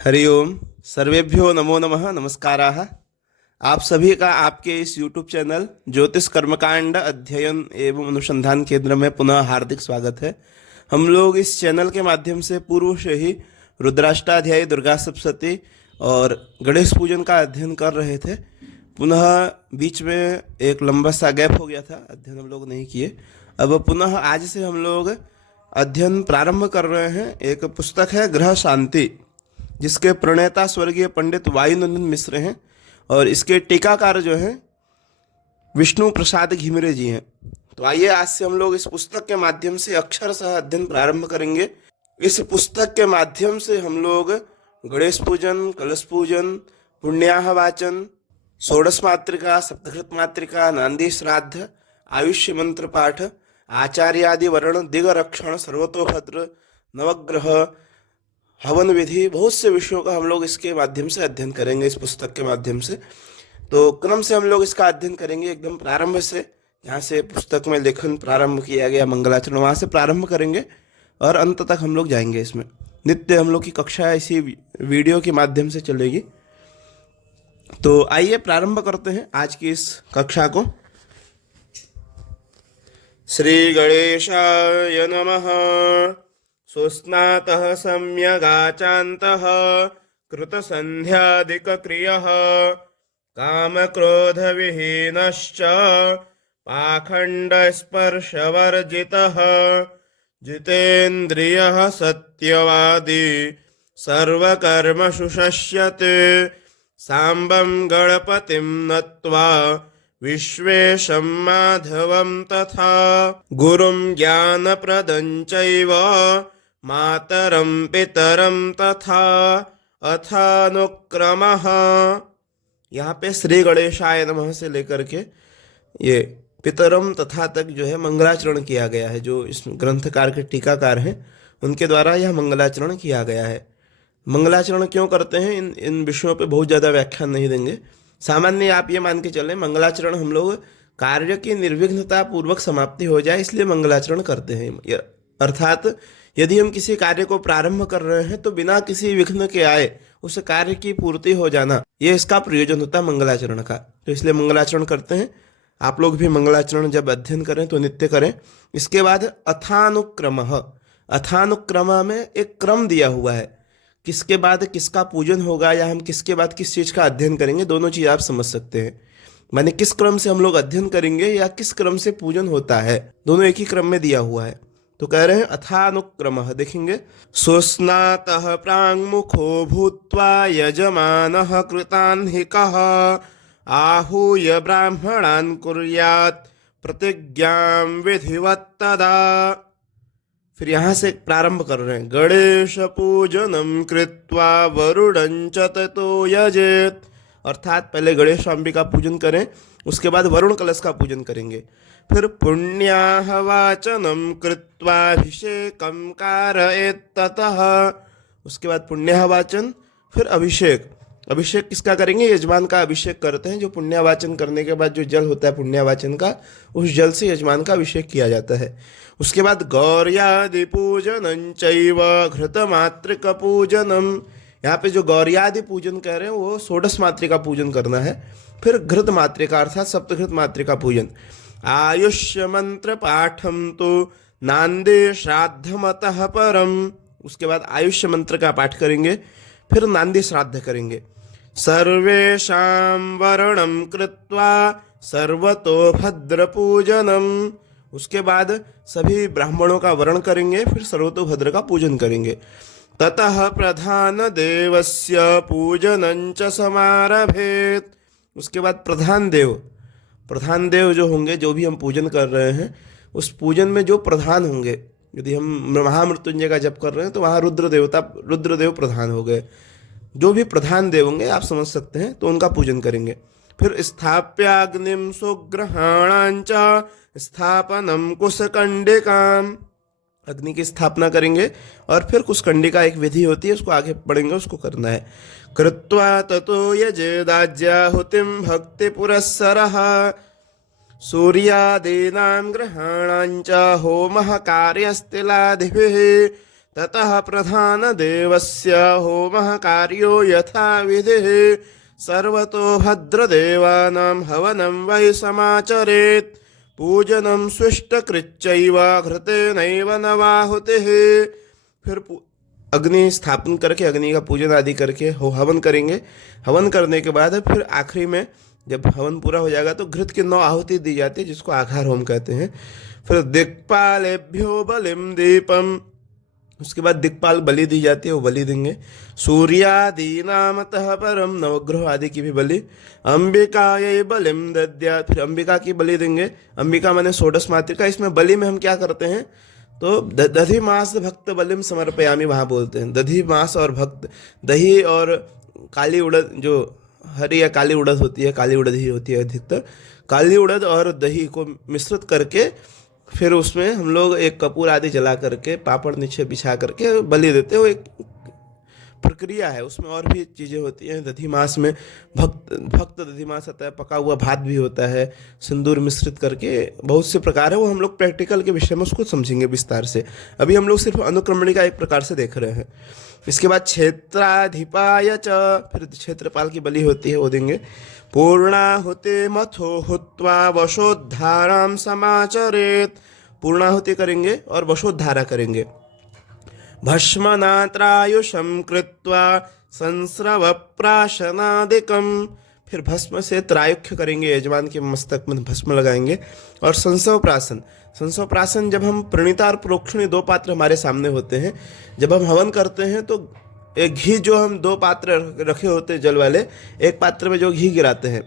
हरि ओम। सर्वेभ्यो नमो नमः, नमस्काराः। आप सभी का आपके इस YouTube चैनल ज्योतिष कर्मकांड अध्ययन एवं अनुसंधान केंद्र में पुनः हार्दिक स्वागत है। हम लोग इस चैनल के माध्यम से पूर्व से ही रुद्राष्टाध्यायी, दुर्गा सप्तशती और गणेश पूजन का अध्ययन कर रहे थे। पुनः बीच में एक लंबा सा गैप हो गया था, अध्ययन हम लोग नहीं किए। अब पुनः आज से हम लोग अध्ययन प्रारंभ कर रहे हैं। एक पुस्तक है ग्रह शांति, जिसके प्रणेता स्वर्गीय पंडित वायुनंदन मिश्र हैं और इसके टीकाकार जो हैं विष्णु प्रसाद घिमिरे जी हैं। तो आइए आज से हम लोग इस पुस्तक के माध्यम से अक्षरशः अध्ययन प्रारंभ करेंगे। इस पुस्तक के माध्यम से हम लोग गणेश पूजन, कलश पूजन, पुण्याह वाचन, षोडश मातृका, सप्तघृत मातृका, नांदी श्राद्ध, आयुष्य मंत्र पाठ, आचार्यादि वर्ण, दिग रक्षण, सर्वतोभद्र, नवग्रह, हवन विधि, बहुत से विषयों का हम लोग इसके माध्यम से अध्ययन करेंगे, इस पुस्तक के माध्यम से। तो क्रम से हम लोग इसका अध्ययन करेंगे, एकदम प्रारंभ से, जहाँ से पुस्तक में लेखन प्रारंभ किया गया मंगलाचरण, वहाँ से प्रारंभ करेंगे और अंत तक हम लोग जाएंगे। इसमें नित्य हम लोग की कक्षा इसी वीडियो के माध्यम से चलेगी। तो आइए प्रारंभ करते हैं आज की इस कक्षा को। श्री गणेशाय नमः। सुस्नातः सम्यगाचान्तः कृतसन्ध्यादिकक्रियः कामक्रोधविहीनश्च पाखण्डस्पर्शवर्जितः जितेन्द्रियः सत्यवादी सर्वकर्मषु शस्यते साम्बं गणपतिं नत्वा विश्वेशं माधवं तथा गुरुं ज्ञानप्रदं चैव मातरं पितरं तथा अथानुक्रमः। यहाँ पे श्री गणेशाय नमः से लेकर के ये पितरम तथा तक जो है मंगलाचरण किया गया है। जो इस ग्रंथकार के टीकाकार हैं उनके द्वारा यह मंगलाचरण किया गया है। मंगलाचरण क्यों करते हैं, इन विषयों पे बहुत ज़्यादा व्याख्यान नहीं देंगे। सामान्य आप ये मान के चलें, मंगलाचरण हम लोग कार्य की निर्विघ्नता पूर्वक समाप्ति हो जाए इसलिए मंगलाचरण करते हैं। अर्थात यदि हम किसी कार्य को प्रारंभ कर रहे हैं तो बिना किसी विघ्न के आए उस कार्य की पूर्ति हो जाना, ये इसका प्रयोजन होता है मंगलाचरण का। तो इसलिए मंगलाचरण करते हैं। आप लोग भी मंगलाचरण जब अध्ययन करें तो नित्य करें। इसके बाद अथानुक्रम, अथानुक्रम में एक क्रम दिया हुआ है, किसके बाद किसका पूजन होगा या हम किसके बाद किस चीज़ का अध्ययन करेंगे, दोनों चीज़ आप समझ सकते हैं। माने किस क्रम से हम लोग अध्ययन करेंगे या किस क्रम से पूजन होता है, दोनों एक ही क्रम में दिया हुआ है। तो कह रहे हैं अथानुक्रमः, देखेंगे। सुस्नातः प्राङ्मुखो भूत्वा यजमानः कृतान्हिकः आहूय ब्राह्मणान् कुर्यात् प्रतिज्ञां विधिवत्तदा। फिर यहाँ से प्रारंभ कर रहे हैं। गणेश पूजनम कृत्वा वरुणं च ततो यजेत, अर्थात पहले गणेश स्वामी का पूजन करें, उसके बाद वरुण कलश का पूजन करेंगे। फिर पुण्याह वाचनम कृत्वा अभिषेकं कारयेत् ततः, उसके बाद पुण्याह वाचन, फिर अभिषेक। अभिषेक किसका करेंगे, यजमान का अभिषेक करते हैं। जो पुण्यावाचन करने के बाद जो जल होता है पुण्यावाचन का, उस जल से यजमान का अभिषेक किया जाता है। उसके बाद गौर्यादि पूजनं चैव घृतमातृक पूजनम, यहाँ पे जो गौर्यादि पूजन कह रहे हैं वो षोडश मातृका पूजन करना है। फिर घृत मातृका अर्थात सप्तघृत मातृका पूजन। आयुष्य मंत्र पाठम तो नांदे श्राद्धमतः परम, उसके बाद आयुष्य मंत्र का पाठ करेंगे, फिर नांदी श्राद्ध करेंगे। सर्वेषां वर्णं कृत्वा सर्वतो भद्र पूजनम, उसके बाद सभी ब्राह्मणों का वर्ण करेंगे, फिर सर्वतोभद्र का पूजन करेंगे। ततः प्रधान देवस्य पूजनं च समारभेत, उसके बाद प्रधान देव जो होंगे, जो भी हम पूजन कर रहे हैं उस पूजन में जो प्रधान होंगे, यदि हम महामृत्युंजय का जप कर रहे हैं तो वहाँ रुद्रदेव प्रधान हो गए। जो भी प्रधान देव होंगे आप समझ सकते हैं, तो उनका पूजन करेंगे। फिर स्थाप्याग्निम सुग्रहाणांच स्थापनम कुशकंडिकाम, अग्नि की स्थापना करेंगे और फिर कुशकंडिका एक विधि होती है, उसको आगे पढ़ेंगे, उसको करना है। कृत्वा ततो यजेदाज्याहुतिम भक्ति पुरस्सरः सूर्यादीनां ग्रहाणां च होमः कार्यस्तिलादिभिः ततः प्रधान देवस्य होमः कार्यो यथा विधिः सर्वतो भद्रदेवानां हवनं वै समाचरेत् पूजनं स्विष्टकृच्चैव घृतेनैव नवाहुतिः। फिर अग्नि स्थापन करके अग्नि का पूजन आदि करके हवन करेंगे। हवन करने के बाद फिर आखिरी में जब हवन पूरा हो जाएगा तो घृत की 9 आहुति दी जाती है, जिसको आघार होम कहते हैं। फिर दिक्पालेभ्यो बलिम दीपम, उसके बाद दिक्पाल बलि दी जाती है, वो बलि देंगे। सूर्यादीनामतः परम, नवग्रह आदि की भी बलि। अंबिकायै बलिम दद्या, फिर अंबिका की बलि देंगे। अंबिका माने षोडश मातृका। इसमें बलि में हम क्या करते हैं तो दधि मास भक्त बलिम समर्पयामी, वहाँ बोलते हैं दधि मास और भक्त, दही और काली उड़द, जो हरी या काली उड़द होती है, काली उड़द ही होती है अधिकतर, काली उड़द और दही को मिश्रित करके फिर उसमें हम लोग एक कपूर आदि जला करके पापड़ नीचे बिछा करके बलि देते हैं। वो एक प्रक्रिया है, उसमें और भी चीज़ें होती हैं। दधी मास में भक्त दधी मास आता है, पका हुआ भात भी होता है, सिंदूर मिश्रित करके, बहुत से प्रकार है। वो हम लोग प्रैक्टिकल के विषय में उसको समझेंगे विस्तार से। अभी हम लोग सिर्फ अनुक्रमणी का एक प्रकार से देख रहे हैं। इसके बाद क्षेत्राधिपाय च, फिर क्षेत्रपाल की बलि होती है, वो देंगे। पूर्णाहुति मथो हुत्वा वशोद्धाराम समाचरेत, पूर्णाहुति करेंगे और वशोद्धारा करेंगे। भस्मनात्रायुषं कृत्वा संस्रव प्राशनादिकम, फिर भस्म से त्रायुख्य करेंगे, यजमान के मस्तक में भस्म लगाएंगे। और संसव प्राशन, संसव प्राशन जब हम प्रणीता और प्रोक्षणी 2 पात्र हमारे सामने होते हैं, जब हम हवन करते हैं तो एक घी, जो हम 2 पात्र रखे होते हैं जल वाले, एक पात्र में जो घी गिराते हैं,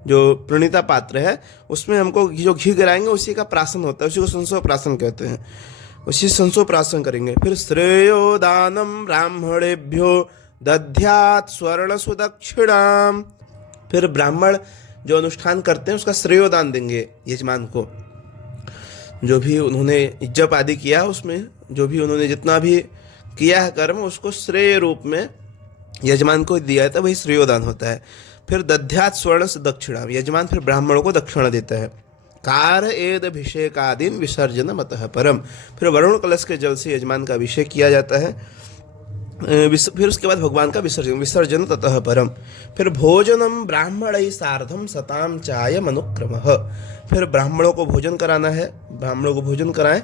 जो प्रणीता पात्र है उसमें हमको जो घी गिराएंगे उसी का प्राशन होता है, उसी को संसव प्राशन कहते हैं। उसी संसो प्राशन करेंगे। फिर श्रेयो दानम ब्राह्मणेभ्यो दध्यात् स्वर्ण सुदक्षिणाम, फिर ब्राह्मण जो अनुष्ठान करते हैं उसका श्रेयोदान देंगे यजमान को। जो भी उन्होंने इज्जत आदि किया, उसमें जो भी उन्होंने जितना भी किया है कर्म, उसको श्रेय रूप में यजमान को दिया है, तो वही श्रेयोदान होता है। फिर दध्यात् स्वर्ण सुदक्षिणाम, यजमान फिर ब्राह्मणों को दक्षिणा देता है। कार एद अभिषेकादीन विसर्जन मतः परम, फिर वरुण कलश के जल से यजमान का अभिषेक किया जाता है। फिर उसके बाद भगवान का विसर्जन ततः परम। फिर भोजनम ब्राह्मणै सार्धम सताम चाय मनुक्रमः, फिर ब्राह्मणों को भोजन कराना है, ब्राह्मणों को भोजन कराएं,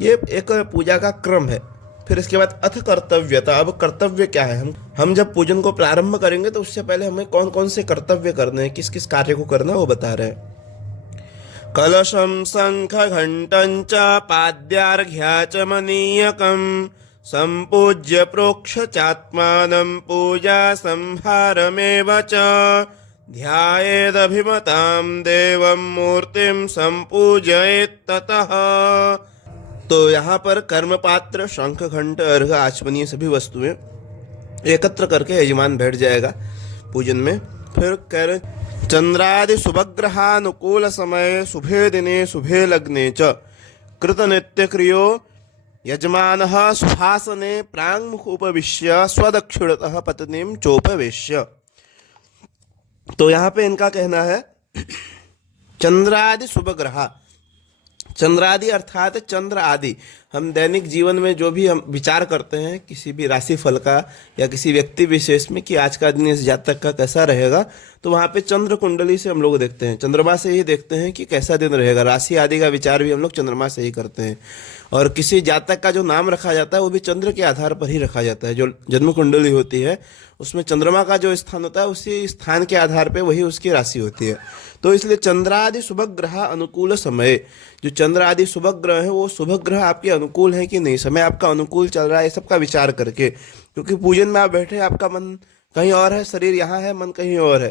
ये एक पूजा का क्रम है। फिर इसके बाद अथ कर्तव्यता, अब कर्तव्य क्या है, हम जब पूजन को प्रारंभ करेंगे तो उससे पहले हमें कौन कौन से कर्तव्य करने हैं, किस किस कार्य को करना है वो बता रहे हैं। कलशं शंख घंटं च पाद्यार्घ्या च मनीयकं संपूज्य प्रोक्ष चात्मानं पूजा संभारमेव च ध्यायेदभिमतां देवं मूर्तिं संपूजयेत् ततः। तो यहाँ पर कर्म पात्र, शंख घंट, अर्घ, आचमनीय सभी वस्तुएं एकत्र करके यजमान बैठ जाएगा पूजन में। फिर कर चंद्रादि शुभग्रहानुकूल समय शुभे दिने शुभे लग्ने च कृत नित्य क्रियो यजमानः सुहासने प्रांगमुख उपविश्य स्वदक्षिणतः पत्नीं चोपवेश्य। तो यहाँ पे इनका कहना है चंद्रादि शुभग्रह, चंद्रादि अर्थात चंद्र आदि, हम दैनिक जीवन में जो भी हम विचार करते हैं किसी भी राशि फल का या किसी व्यक्ति विशेष में कि आज का दिन इस जातक का कैसा रहेगा, तो वहाँ पे चंद्र कुंडली से हम लोग देखते हैं, चंद्रमा से ही देखते हैं कि कैसा दिन रहेगा। राशि आदि का विचार भी हम लोग चंद्रमा से ही करते हैं। और किसी जातक का जो नाम रखा जाता है वो भी चंद्र के आधार पर ही रखा जाता है। जो जन्म कुंडली होती है उसमें चंद्रमा का जो स्थान होता है उसी स्थान के आधार पर वही उसकी राशि होती है। तो इसलिए चंद्रादि शुभ ग्रह अनुकूल समय, जो चंद्र आदि शुभ ग्रह है वो शुभ ग्रह आपके अनुकूल है कि नहीं, समय आपका अनुकूल चल रहा है, सबका विचार करके। क्योंकि पूजन में आप बैठे, आपका मन कहीं और है, शरीर यहाँ है, मन कहीं और है।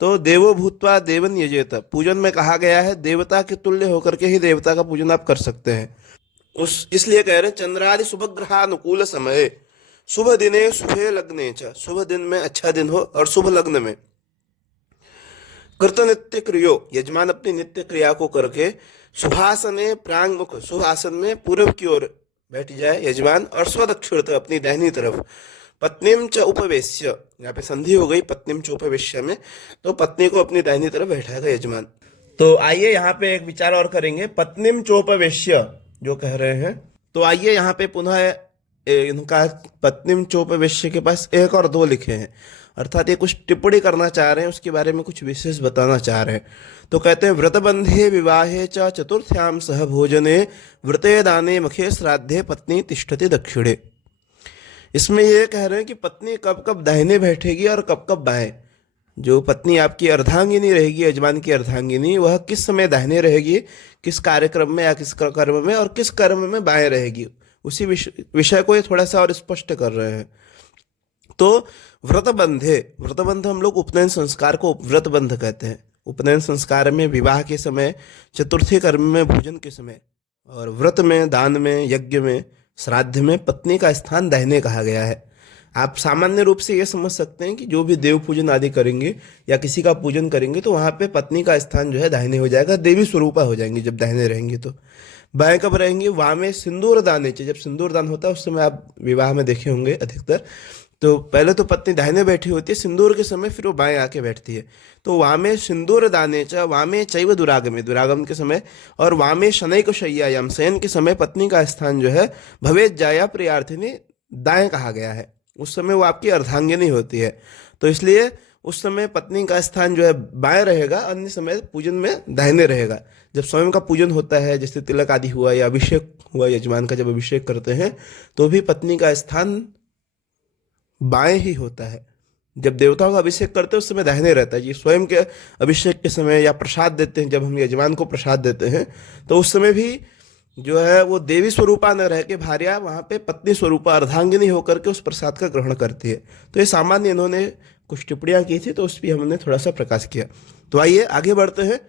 तो देवो भूत्वा देवन यजेत, पूजन में कहा गया है देवता के तुल्य होकर के ही देवता का पूजन आप कर सकते हैं। इसलिए कह रहे हैं चंद्रादि शुभ ग्रह अनुकूल समय शुभ दिने शुभे लग्ने च, शुभ दिन में अच्छा दिन हो और शुभ लग्न में। कृत नित्य क्रियो, यजमान अपनी नित्य क्रिया को करके शुभासने प्रांगमुख, शुभ आसन में पूर्व की ओर बैठ जाए यजमान, और स्वदक्षिणतः अपनी दाहिनी तरफ पत्नीम च उपवेश्य, यहाँ पे संधि हो गई पत्नीम च उपवेश्य में, तो पत्नी को अपनी दाहिनी तरफ बैठाएगा यजमान। तो आइए यहाँ पे एक विचार और करेंगे, पत्नीम चोपवेश्य जो कह रहे हैं। तो आइए यहाँ पे पुनः इनका पत्नीम चोपवेश्य के पास 1 और 2 लिखे हैं, अर्थात ये कुछ टिप्पणी करना चाह रहे हैं, उसके बारे में कुछ विशेष बताना चाह रहे हैं। तो कहते हैं व्रतबंधे विवाहे च चतुर्थ्याम सह भोजने व्रते दाने मखे श्राद्धे पत्नी तिष्ठति दक्षिणे। इसमें ये कह रहे हैं कि पत्नी कब कब दाहिने बैठेगी और कब कब बाएं। जो पत्नी आपकी अर्धांगिनी रहेगी, यजमान की अर्धांगिनी, वह किस समय दाहिने रहेगी, किस कार्यक्रम में या किस कर्म में, और किस कर्म में बाएं रहेगी, उसी विषय को ये थोड़ा सा और स्पष्ट कर रहे हैं। तो व्रतबंध हम लोग उपनयन संस्कार को व्रतबंध कहते हैं। उपनयन संस्कार में, विवाह के समय, चतुर्थी कर्म में, भोजन के समय, और व्रत में, दान में, यज्ञ में, श्राद्ध में पत्नी का स्थान दाहिने कहा गया है। आप सामान्य रूप से ये समझ सकते हैं कि जो भी देव पूजन आदि करेंगे या किसी का पूजन करेंगे तो वहाँ पे पत्नी का स्थान जो है दाहिने हो जाएगा, देवी स्वरूपा हो जाएंगी जब दाहिने रहेंगी। तो बाएं कब रहेंगी? वामे सिंदूर दाने चे, जब सिंदूर दान होता है उस समय आप विवाह में देखे होंगे अधिकतर, तो पहले तो पत्नी दाहिने बैठी होती है सिंदूर के समय, फिर वो बाएं आके बैठती है। तो वामे सिंदूर दाने च वामे चैव दुरागमे, दुरागम के समय, और वामे शनैक शय्यायाम, शयन के समय पत्नी का स्थान जो है भवेत जाया प्रियार्थिनी दाएं कहा गया है। उस समय वो आपकी अर्धांगिनी होती है, तो इसलिए उस समय पत्नी का स्थान जो है बाएं रहेगा, अन्य समय पूजन में दाहिने रहेगा। जब स्वयं का पूजन होता है, जैसे तिलक आदि हुआ या अभिषेक हुआ, यजमान का जब अभिषेक करते हैं तो भी पत्नी का स्थान बाएं ही होता है। जब देवताओं का अभिषेक करते हैं उस समय दाहिने रहता है। ये स्वयं के अभिषेक के समय या प्रसाद देते हैं, जब हम यजमान को प्रसाद देते हैं तो उस समय भी जो है वो देवी स्वरूपा न रह के भार्या वहाँ पे पत्नी स्वरूपा अर्धांगिनी होकर के उस प्रसाद का ग्रहण करती है। तो ये सामान्य इन्होंने कुछ टिप्पणियाँ की थी, तो उस पर हमने थोड़ा सा प्रकाश किया। तो आइए आगे बढ़ते हैं।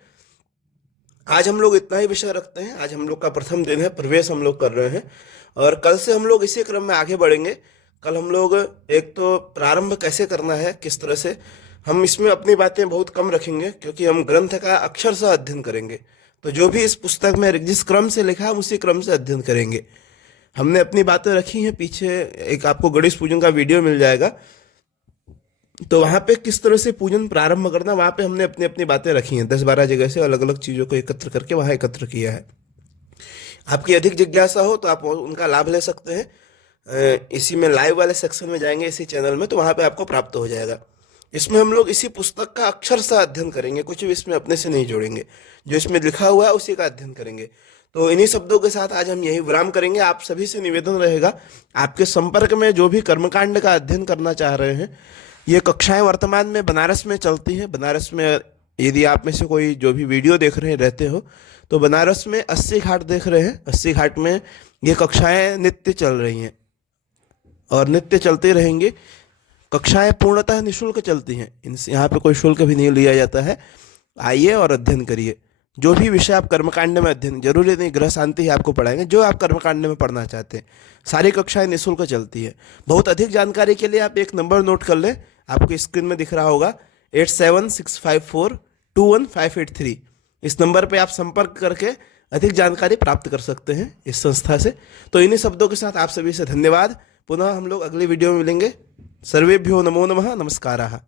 आज हम लोग इतना ही विषय रखते हैं। आज हम लोग का प्रथम दिन है, प्रवेश हम लोग कर रहे हैं, और कल से हम लोग इसी क्रम में आगे बढ़ेंगे। कल हम लोग एक तो प्रारंभ कैसे करना है, किस तरह से, हम इसमें अपनी बातें बहुत कम रखेंगे क्योंकि हम ग्रंथ का अक्षरशः अध्ययन करेंगे। तो जो भी इस पुस्तक में जिस क्रम से लिखा है उसी क्रम से अध्ययन करेंगे। हमने अपनी बातें रखी हैं, पीछे एक आपको गणेश पूजन का वीडियो मिल जाएगा, तो वहाँ पे किस तरह से पूजन प्रारंभ करना, वहाँ पे हमने अपनी अपनी बातें रखी हैं। 10-12 जगह से अलग अलग चीज़ों को एकत्र करके वहाँ एकत्र किया है। आपकी अधिक जिज्ञासा हो तो आप उनका लाभ ले सकते हैं। इसी में लाइव वाले सेक्शन में जाएंगे, इसी चैनल में, तो वहाँ पे आपको प्राप्त हो जाएगा। इसमें हम लोग इसी पुस्तक का अक्षरशः अध्ययन करेंगे, कुछ भी इसमें अपने से नहीं जोड़ेंगे। जो इसमें लिखा हुआ है उसी का अध्ययन करेंगे। तो इन्हीं शब्दों के साथ आज हम यही विराम करेंगे। आप सभी से निवेदन रहेगा, आपके संपर्क में जो भी कर्मकांड का अध्ययन करना चाह रहे हैं, ये कक्षाएं वर्तमान में बनारस में चलती हैं। बनारस में यदि आप में से कोई जो भी वीडियो देख रहे रहते हो तो बनारस में 80 घाट देख रहे हैं, 80 घाट में ये कक्षाएं नित्य चल रही हैं और नित्य चलती रहेंगी। कक्षाएं पूर्णतः निःशुल्क चलती हैं, इनसे यहाँ पे कोई शुल्क भी नहीं लिया जाता है। आइए और अध्ययन करिए। जो भी विषय आप कर्मकांड में अध्ययन, जरूरी नहीं ग्रह शांति ही आपको पढ़ाएंगे, जो आप कर्मकांड में पढ़ना चाहते हैं सारी कक्षाएं निःशुल्क चलती है। बहुत अधिक जानकारी के लिए आप एक नंबर नोट कर लें, आपको स्क्रीन में दिख रहा होगा 8765421583। इस नंबर पे आप संपर्क करके अधिक जानकारी प्राप्त कर सकते हैं इस संस्था से। तो इन्हीं शब्दों के साथ आप सभी से धन्यवाद। पुनः हम लोग अगली वीडियो में मिलेंगे। सर्वेभ्यो नमो नमः, नमस्कारः।